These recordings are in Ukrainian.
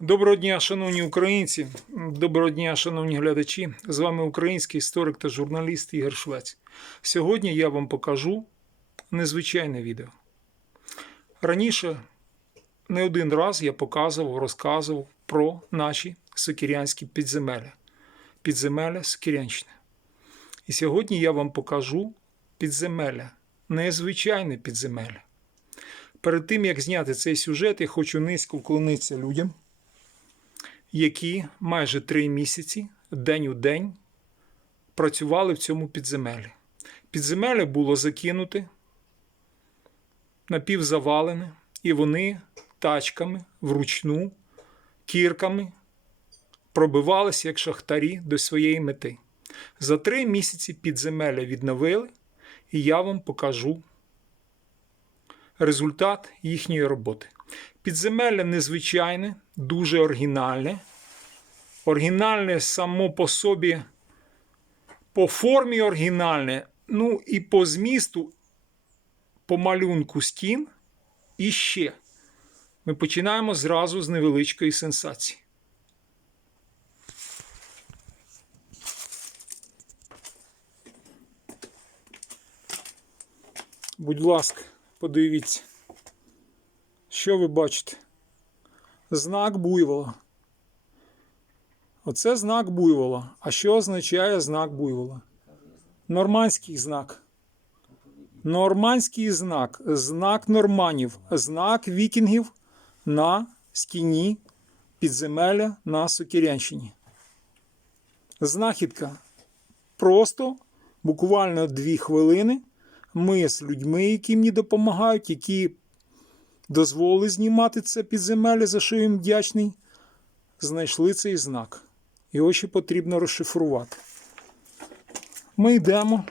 Доброго дня, шановні українці, доброго дня, шановні глядачі. З вами український історик та журналіст Ігор Швець. Сьогодні я вам покажу незвичайне відео. Раніше не один раз я показував, розказував про наші сокірянські підземелля. Підземелля Сокірянщини. І сьогодні я вам покажу підземелля, незвичайне підземелля. Перед тим як зняти цей сюжет, я хочу низько вклонитися людям, які майже три місяці день у день працювали в цьому підземеллі. Підземелля було закинуте, напівзавалене, і вони тачками вручну, кірками пробивалися як шахтарі до своєї мети. За три місяці підземелля відновили, і я вам покажу результат їхньої роботи. Підземелля незвичайне, дуже оригінальне. Оригінальне само по собі, по формі оригінальне, ну і по змісту, по малюнку стін. І ще ми починаємо зразу з невеличкої сенсації. Будь ласка, подивіться. Що ви бачите? Знак буйвола. Оце знак буйвола. А що означає знак буйвола? Нормандський знак. Нормандський знак. Знак норманів. Знак вікінгів на стіні підземелля на Сокірянщині. Знахідка. Просто буквально дві хвилини. Ми з людьми, які мені допомагають, які дозволили знімати це підземелля, за що їм вдячний, знайшли цей знак. Його ще потрібно розшифрувати. Ми йдемо.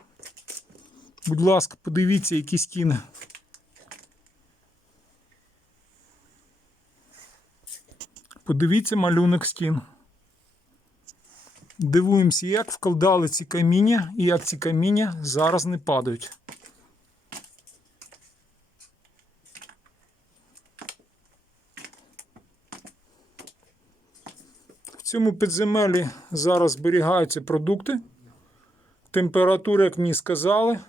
Будь ласка, подивіться, які стіни. Подивіться малюнок стін. Дивуємося, як вкладали ці каміння і як ці каміння зараз не падають. Цьому підземелі зараз зберігаються продукти. Температура, як мені сказали.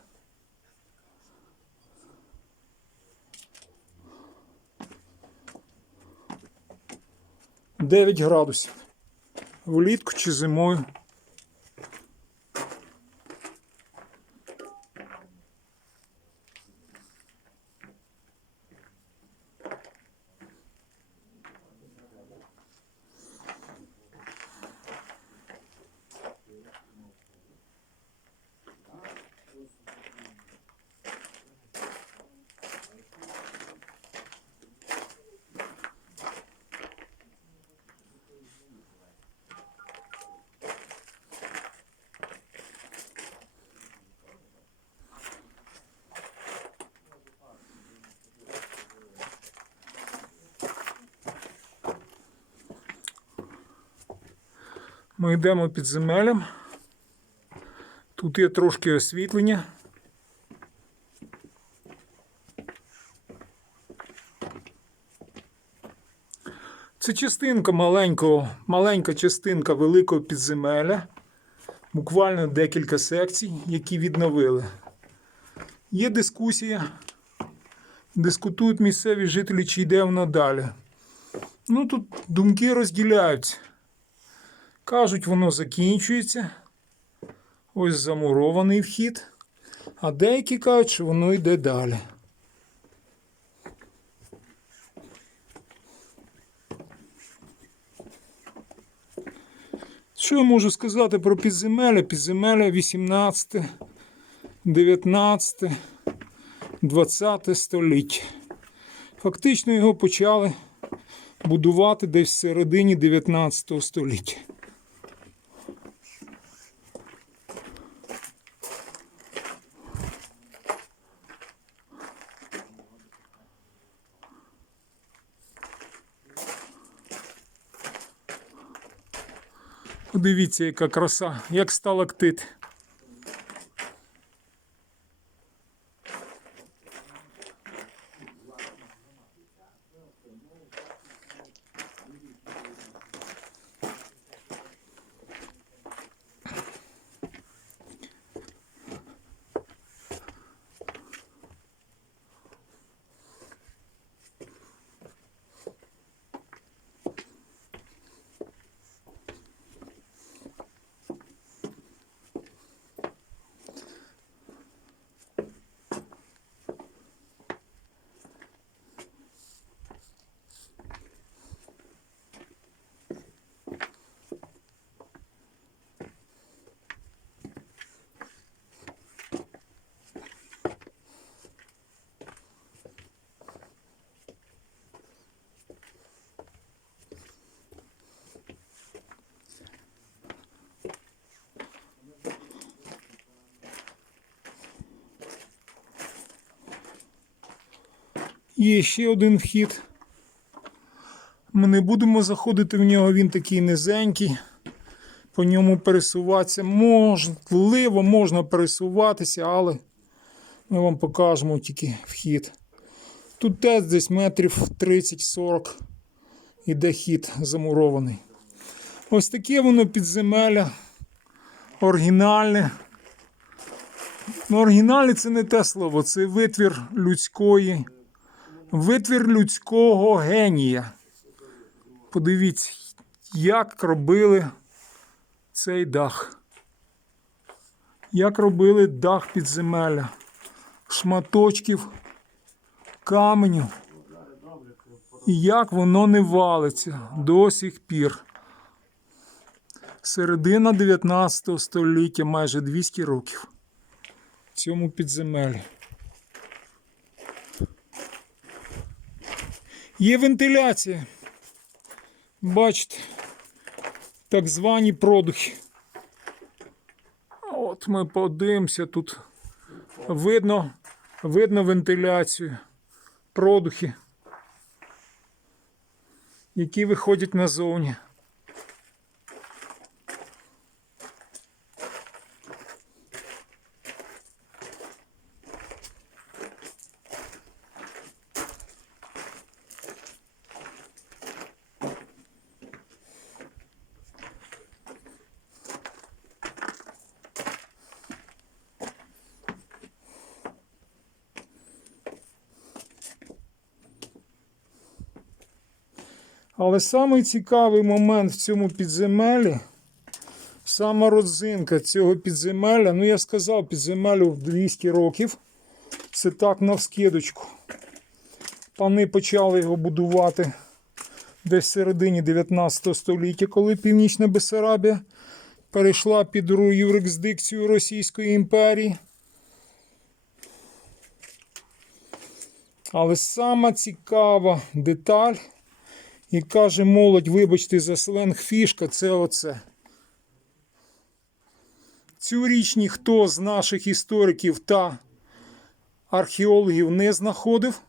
Дев'ять градусів. Влітку чи зимою. Ми йдемо підземеллям. Тут є трошки освітлення. Це частинка маленького, маленька частинка великого підземелля. Буквально декілька секцій, які відновили. Є дискусія. Дискутують місцеві жителі, чи йде воно далі. Ну тут думки розділяються. Кажуть, воно закінчується. Ось замурований вхід. А деякі кажуть, що воно йде далі. Що я можу сказати про підземелля? Підземелля 18, 19, 20 століття. Фактично його почали будувати десь в середині 19 століття. Подивіться, яка краса, як сталактит. Є ще один вхід. Ми не будемо заходити в нього, він такий низенький. По ньому пересуватися можливо, можна пересуватися, але ми вам покажемо тільки вхід. Тут теж десь метрів 30-40 іде хід замурований. Ось таке воно підземелля. Оригінальне. Ну, оригінальне це не те слово, це витвір людської, витвір людського генія. Подивіться, як робили цей дах. Як робили дах підземелля. Шматочків каменю. І як воно не валиться до сих пір. Середина 19 століття, майже 200 років. Цьому підземелі. Є вентиляція. Бачите, так звані продухи. От ми подивимося тут. Видно, видно вентиляцію, продухи, які виходять назовні. Але самий цікавий момент в цьому підземелі, сама родзинка цього підземелля, ну я сказав, підземелю в 200 років. Це так навскидочку. Пани почали його будувати десь в середині 19 століття, коли Північна Бесарабія перейшла під юрисдикцію Російської імперії. Але сама цікава деталь. І каже молодь, вибачте за сленг фішка, це оце. Цю річ ніхто з наших істориків та археологів не знаходив.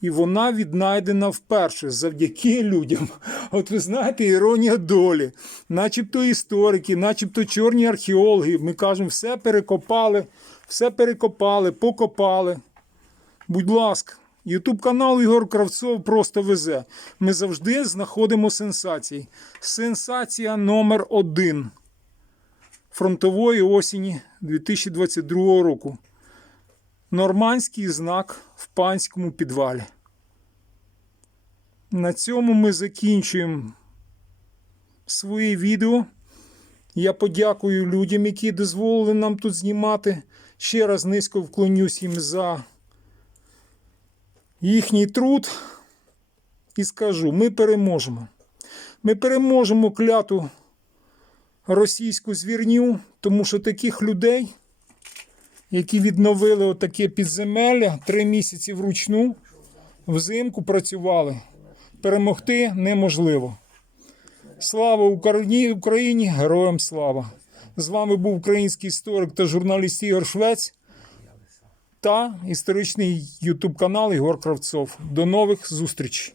І вона віднайдена вперше завдяки людям. От ви знаєте, іронія долі. Начебто історики, начебто чорні археологи. Ми кажемо, все перекопали, все перекопали, покопали. Будь ласка. Ютуб канал Ігор Кравцов просто везе. Ми завжди знаходимо сенсації. Сенсація номер один фронтової осені 2022 року. Нормандський знак в панському підвалі. На цьому ми закінчуємо своє відео. Я подякую людям, які дозволили нам тут знімати. Ще раз низько вклонюсь їм за їхній труд і скажу: ми переможемо. Ми переможемо кляту російську звірню, тому що таких людей, які відновили отаке підземелля, три місяці вручну, взимку працювали, перемогти неможливо. Слава Україні! Героям слава! З вами був український історик та журналіст Ігор Швець та історичний ютуб канал Ігор Кравцов. До нових зустрічей!